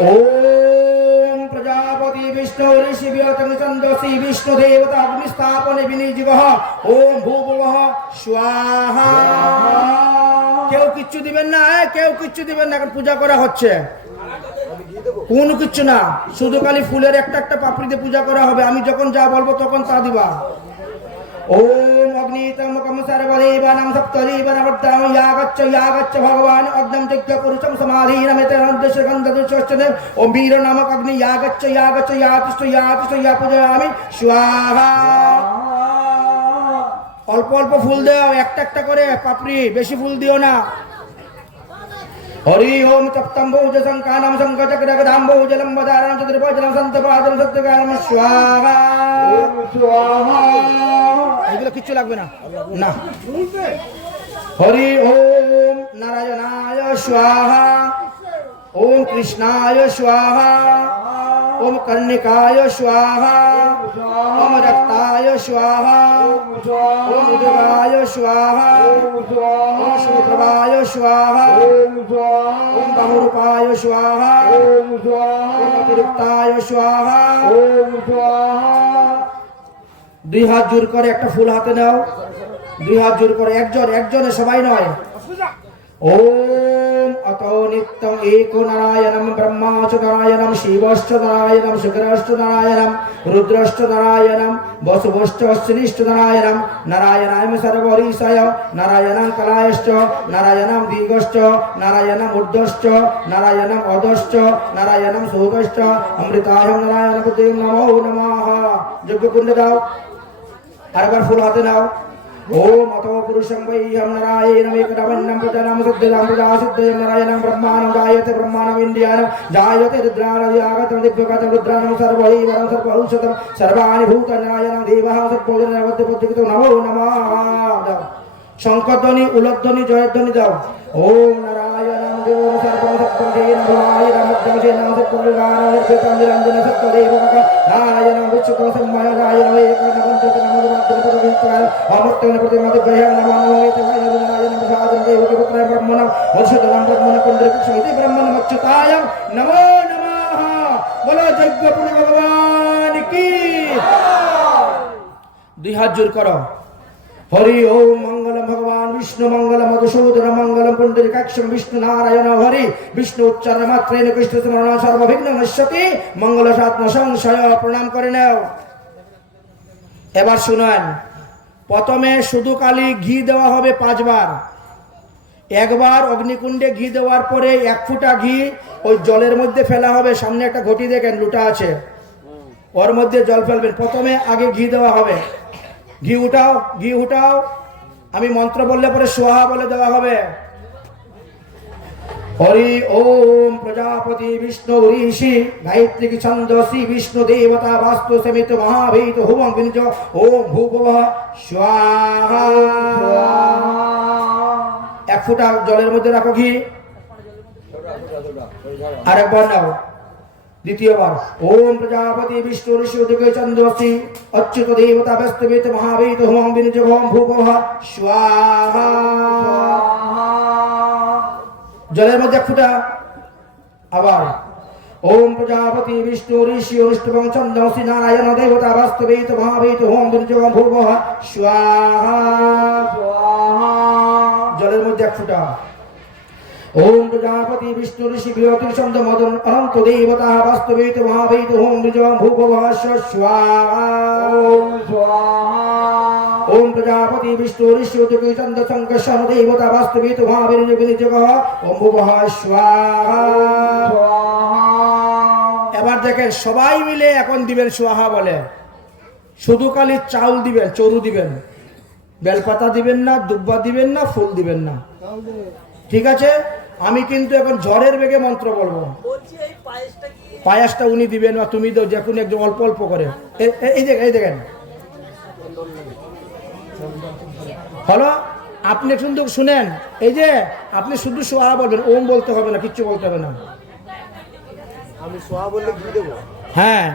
ओम प्रजापति विष्णु ऋषिव्यतंगसंदोषी विष्णु देवता अग्निस्थापने विनिजीवः ओम भूभुवः स्वाहा। কেউ কিচ্ছু দিবেন না, কেউ কিচ্ছু দিবেন না, এখন পূজা করা হচ্ছে। কোনো কিচ্ছু না, শুধু খালি ফুলের একটা একটা পাপড়িতে পূজা করা হবে। আমি যখন যা বলবো তখন তা দিবা। ओम अग्नितमकम सर्वदेवानां सप्तदेवनवर्तां यागच्च भगवान अग्निं यज्ञ पुरुषं समाधीनमेतरन्दशगन्धदुश्चने ओम वीर नामक अग्नि यागच्च यातिष्ठ यापूजयामि स्वाहा। অল্প অল্প ফুল দাও, একটা একটা করে পাপড়ি, বেশি ফুল দিও না। हरि ओम तप्तंबोज संकानम संकचक्रगदांबोज लंबदारं चतुर्भुजं संतपादं सत्यकालं स्वाहा स्वाहा। এগুলো কিচ্ছু লাগবে না না। हरि ओम नारायणाय स्वाहा ओम कृष्णाय स्वाहा ओम कर्णिकाय स्वाहा ओम रक्ताय स्वाहा ओम उदगाय स्वाहा ओम शूद्रवाय स्वाहा ओम बहुरूपाय स्वाहा ओम अतिरिक्ताय स्वाहा। দুই হাত জোর করে একটা ফুল হাতে নাও, দুই হাত জোর করে, একজনে সবাই নয়। ओम अतो नित्यं एको नारायणं ब्रह्माच नारायणं शिवश्च नारायणं शुक्रश्च नारायणं रुद्रश्च नारायणं वसुवश्च श्रीश्च नारायणं नारायणाय सर्वहरीशाय नारायणं कलायश्च नारायणं दीगश्च नारायणं ऊर्ध्वश्च नारायणं अधश्च नारायणं सूतश्च अमृताय नारायण बुद्धि नमो नमः। यज्ञ कुंड दाओ, आरेकबार फूल हाथे नाओ। ओम अतो पुरुषं वैहं नारायणं एकनामन्नं प्रजानां सिद्धिदां प्रजासिद्धयं नारायणं ब्रह्माणं जायते ब्रह्माणं इन्द्रियाणं जायते रुद्राणादियागतं दिव्यगतं रुद्राणं सर्वैवरं सर्वौषधं सर्वाणि भूतानि नारायणं देवः सर्वोजनवद्यपद्यकृतो नमो नमः। शंखध्वनि उलध्वनि जयध्वनि दाओ। ओम नारायणं देवं सर्वं सत्त्वं नारायणं मुक्तं सत्त्वं निर्भीतं निरञ्जन सत्त्वदेवं नारायणं विच्युतं सम्मय नारायणं एकनामं अमृतन प्रतिमादिभ्यः नमो नमः। नारायणं प्रसादं देवकी पुत्राय ब्रह्मणं वंशधरं ब्रह्मणं पुण्डरीकक्षमिति ब्रह्मणं अच्युताय नमो नमः। बोलो यज्ञपुर भगवान की। দুই হাত জোর করো। हरि ओम मंगलम भगवान विष्णु मंगलम मधुसूदन मंगलम पुंडरीकाक्षं विष्णु नारायण हरि विष्णु उच्चारण मात्रेण कृष्ण स्मरण सर्वविघ्न नश्यति मंगल सात्म संशय। प्रणाम করে নাও। এবার শুনেন, প্রথমে শুধু কালি ঘি দেওয়া হবে 5 বার। একবার অগ্নিকুণ্ডে ঘি দেওয়ার পরে 1 ফুটা ঘি ওই জলের মধ্যে ফেলা হবে। সামনে একটা ঘটি দেখেন, লুটা আছে, ওর মধ্যে জল ফেলবেন। প্রথমে আগে ঘি দেওয়া হবে। ঘি উঠাও, ঘি উঠাও, আমি মন্ত্র বললে পরে সোহা বলে দেওয়া হবে। हरि ओम प्रजापति विष्णु ऋषि गायत्री छंदसी विष्णु देवता वास्तु समित महाभीत हुवं विनिज ओम भूभुवः स्वाहा। 1 ফুটা জলের মধ্যে রাখো ঘি। আরেকবার নাও, দ্বিতীয়বার। ओम प्रजापति विष्णु ऋषि उदगाय छंदसी अच्युत देवता वास्तु समित महाभीत हुवं विनिज ओम भूभुवः स्वाहा। জলের মধ্যে 1 ফুটা। আবার ओम प्रजापति विष्णु ऋषि अनुष्टुभं छंदसी नारायण देवता वास्तवेत महावेत होम विनिजो भूवः स्वाहा। জলের মধ্যে 1 ফুটা। ओम प्रजापति विष्णु ऋषि विरति छंद मदन अनंत देवता वास्तवेत महावेत होम विनिजो भूवः स्वाहा। ओम प्रजापति विष्णु ऋषि उदगाय छंद संकर्षण देवता वास्तवेत महावीर विनिजो ओम भूवः स्वाहा। এবার দেখেন সবাই মিলে এখন দিবেন সোহা বলে। শুধু খালি চাউল দিবেন, চরু দিবেন, বেলপাতা দিবেন না, দুব্বা দিবেন না, ফুল দিবেন না, ঠিক আছে? আমি কিন্তু এখন ঝড়ের বেগে মন্ত্র বলবো। পায়েসটা উনি দিবেন বা তুমি দাও, যে কোনো একজন অল্প অল্প করে। এই দেখেন হলো। আপনি কিন্তু শুনেন, এই যে আপনি শুধু সোহা বলবেন, ওম বলতে হবে না, কিচ্ছু বলতে হবে না। আমি সোহা বললে ঘি দেবো। হ্যাঁ,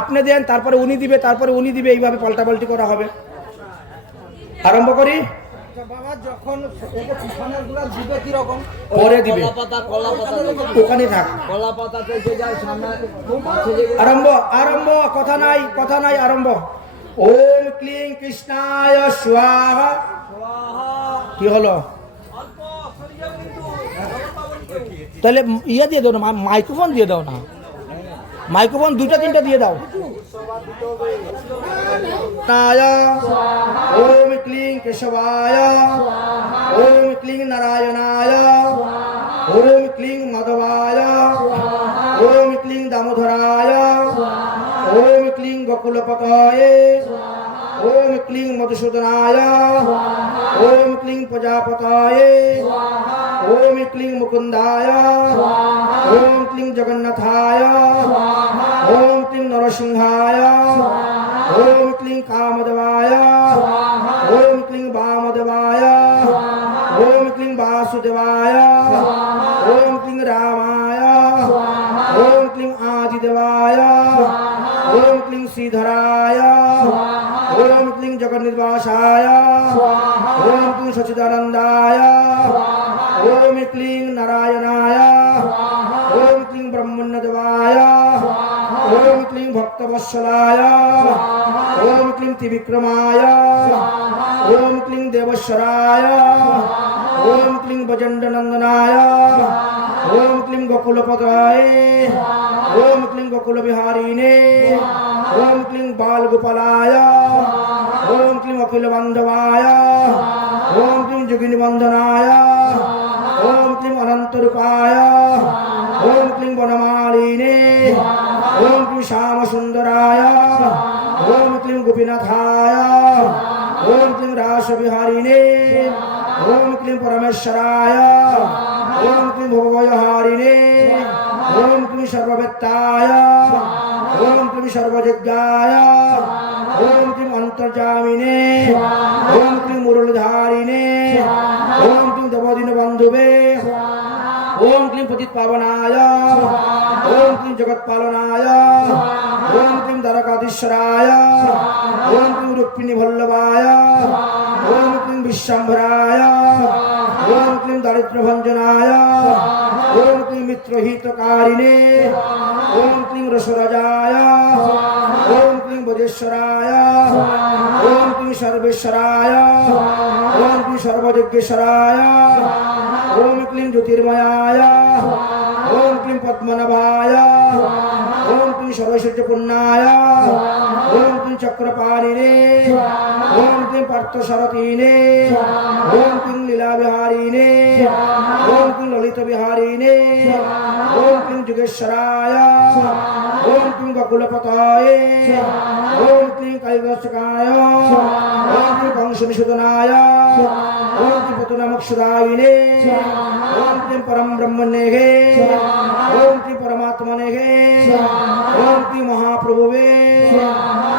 আপনি দেন, তারপরে উনি দিবে, তারপরে উনি দিবে, এইভাবে পাল্টাপাল্টি করা হবে। আরম্ভ করি। আচ্ছা বাবা, যখন এটা পিছনের গুলা দিবে কি রকম? পরে দিবে, কলা পাতা ওখানে থাক। কলা পাতা থেকে যায় সামনে পাশে যেগুলো- আরম্ভ আরম্ভ, কথা নাই কথা নাই, আরম্ভ। ওম ক্লিং কৃষ্ণায় স্বাহা। কি হলো? তাহলে ইয়ে দিয়ে দাও না, মাইক্রোফোন দিয়ে দাও না, মাইক্রোফোন দুইটা তিনটা দিয়ে দাও। ওম ক্লিং কেশবায়, ওম ক্লিং নারায়ণায়, ওম ক্লিং মাধবায়, ওম ক্লিং দামোদরায়, ওম ক্লিং গোকুলপতয়ে, ওম ক্লিং মধুসূদনায়, ওম ক্লিং প্রজাপতয়ে, ওম ক্লিং মুকুন্দায়, ওম ক্লিং জগন্নাথায়, ওম ক্লিং নরসিংহায়, ওম ক্লিং কামদেবায়, ওম ক্লিং বামদেবায়, ওম ক্লিং বাসুদেবায়, ওম ক্লিং রামায়, ওম ক্লিং আদিদেবায়, ওম ক্লিং শ্রীধরায়, ওম ক্লিং জগন্নিবাসায়, ওম ক্লিং সচিদানন্দায়, ওম ক্লিং নারায়ণায়, ওম ক্লিং ব্রহ্মণ্যদেবায়, ওম ক্লিং ভক্তবৎসলায়, ওম ক্লিং ত্রিবিক্রমায়, ওম ক্লিং দেবশ্বরায়, ওম ক্লিং বজণ্ডনন্দনায়, ওম ক্লিং গোকুলপতয়ে, ওম ক্লিং গোকুলবিহারিণে, ওম ক্লিং বালগোপালায়, ওম ক্লিং অখিলবান্ধবায়, ওম ক্লিং যোগিনীবন্দনায়, ওম ক্লিং অনন্তরূপায়, ওম ক্লিং বনমালিনে, ওম ক্লিং শ্যামসুন্দরায়, ওম ক্লিং গোপীনাথায়, ওম ক্লিং রাসবিহারিণে, ওম ক্লিং পরমেশ্বরায়, ওম ক্লিং ভবভয়হারিণে, ওম ক্লিং সর্ববেত্তায়, ওম ক্লিং সর্বযজ্ঞায়, ওম ক্লিং অন্তর্যামিনে, ওম ক্লিং মুরলীধারিণে, ওম ক্লিং দেবদীন বন্ধুবে, ওম ক্লিং পতিত পাবনায়, ওম ক্লিং জগৎপালনায়, ওম ক্লিং দ্বারকাধীশ্বরায়, ওম ক্লিং রুক্মিণী বল্লভায়, ওম ক্লিং বিশ্বম্ভরায়, ওম ক্লিং দারিদ্র্যভঞ্জনায়, ওম ক্লিং মিত্রহিতকারিণে, ওম ক্লিং রসরাজায়, ওম ক্লিং বজেশ্বরায়, ওম ক্লিং সর্বেশ্বরায়, ওম ক্লিং সর্বযজ্ঞেশ্বরায়, ওম ক্লিং জ্যোতির্ময়ায়, ওম ক্লিং পদ্মনাভায়, ওম ক্লিং সর্বৈশ্বর্যপূর্ণায়, ওম ক্লিং চক্রপাণিনে, ওম ক্লিং পার্থসারথিনে, ওম ক্লিং লীলাবিহারিণে, ওম ক্লিং ললিতবিহারিণে, ওম ক্লিং যুগেশ্বরায়, ওম ক্লিং গোকুলপতয়ে, ওম ক্লিং কৈলাসকায়, ওম ক্লিং কংসনিষূদনায়, ওম ক্লিং পতনামোক্ষদায়িনে, ওম ক্লিং পরম ব্রহ্মণে, ওম ক্লিং পরমাত্মনে, ওম ক্লিং মহাপ্রভুবে,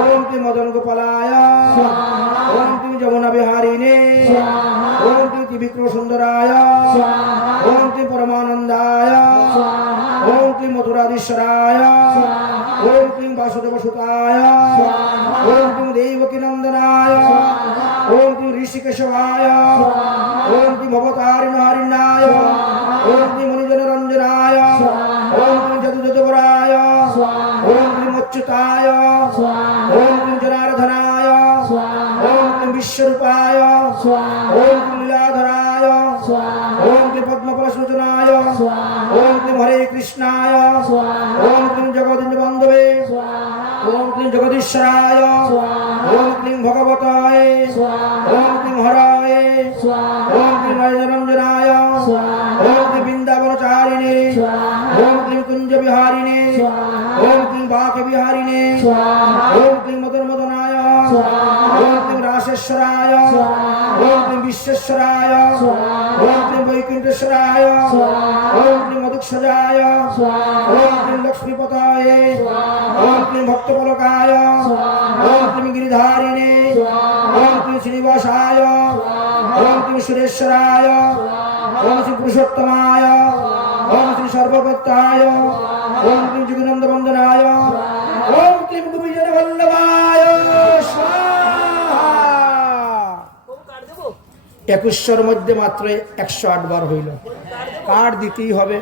ওম ক্লিং মদন গোপালায়, ওম ক্লিং যমুনা বিহারিণে, ওম ক্লিং ত্রিবিক্রম সুন্দরায়, ওম ক্লিং পরমানন্দায়, ওম ক্লিং মথুরাধীশ্বরায়, ওম ক্লিং বাসুদেব সুতায়, ওম ক্লিং দেবকী নন্দনায়, ওম ক্লিং ঋষিকেশবায়, ওম ক্লিং ভবতারিণারিণায়, ওম ক্লিং মণিজনরঞ্জনায়, ওম ক্লিং যদুযদুবরায়, ওম ক্লিং অচ্যুতায়, ওম ক্লিং জনার্দনায়, ওম ক্লিং বিশ্বরূপায়, ওম ক্লিং লীলাধরায়, ওম ক্লিং পদ্মফলসূচনায়, ওম ক্লিং হরে কৃষ্ণায়, ওম ক্লিং জগদীন্দ্রবন্ধবে, ওম ক্লিং জগদীশ্বরায়, ওম ক্লিং ভগবতায়, ওম ক্লিং হরায়, ওম ক্লিং নয়নরঞ্জনায়, ওম ক্লিং বৃন্দাবনচারিণে, ওম ক্লিং কুঞ্জবিহারিণে, ওম ক্লিং বাকবিহারিণে, ওম ক্লিং মদনমদনায়, ওম ক্লিং রাসেশ্বরায়, ওম ক্লিং বিশ্বেশ্বরায়, ওম ক্লিং বৈকুণ্ঠেশ্বরায়, ওম ক্লিং মধুক্ষজায়, ওম ক্লিং লক্ষ্মীপতায়ে, ওম ক্লিং ভক্তপলকায়, ওম ক্লিং গিরিধারিণে, ওম ক্লিং শ্রীনিবাসায়, ওম ক্লিং সুরেশ্বরায়, ওম শ্রী পুরুষোত্তমায়, ওম শ্রী সর্বভক্তায়, ওম ক্লিং যোগীনন্দ বন্দনায়, ওম ক্লিং গোপীজন বল্লভায় স্বাহা। 2100 মধ্যে মাত্র 108 বার হইল। কার দিতেই হবে।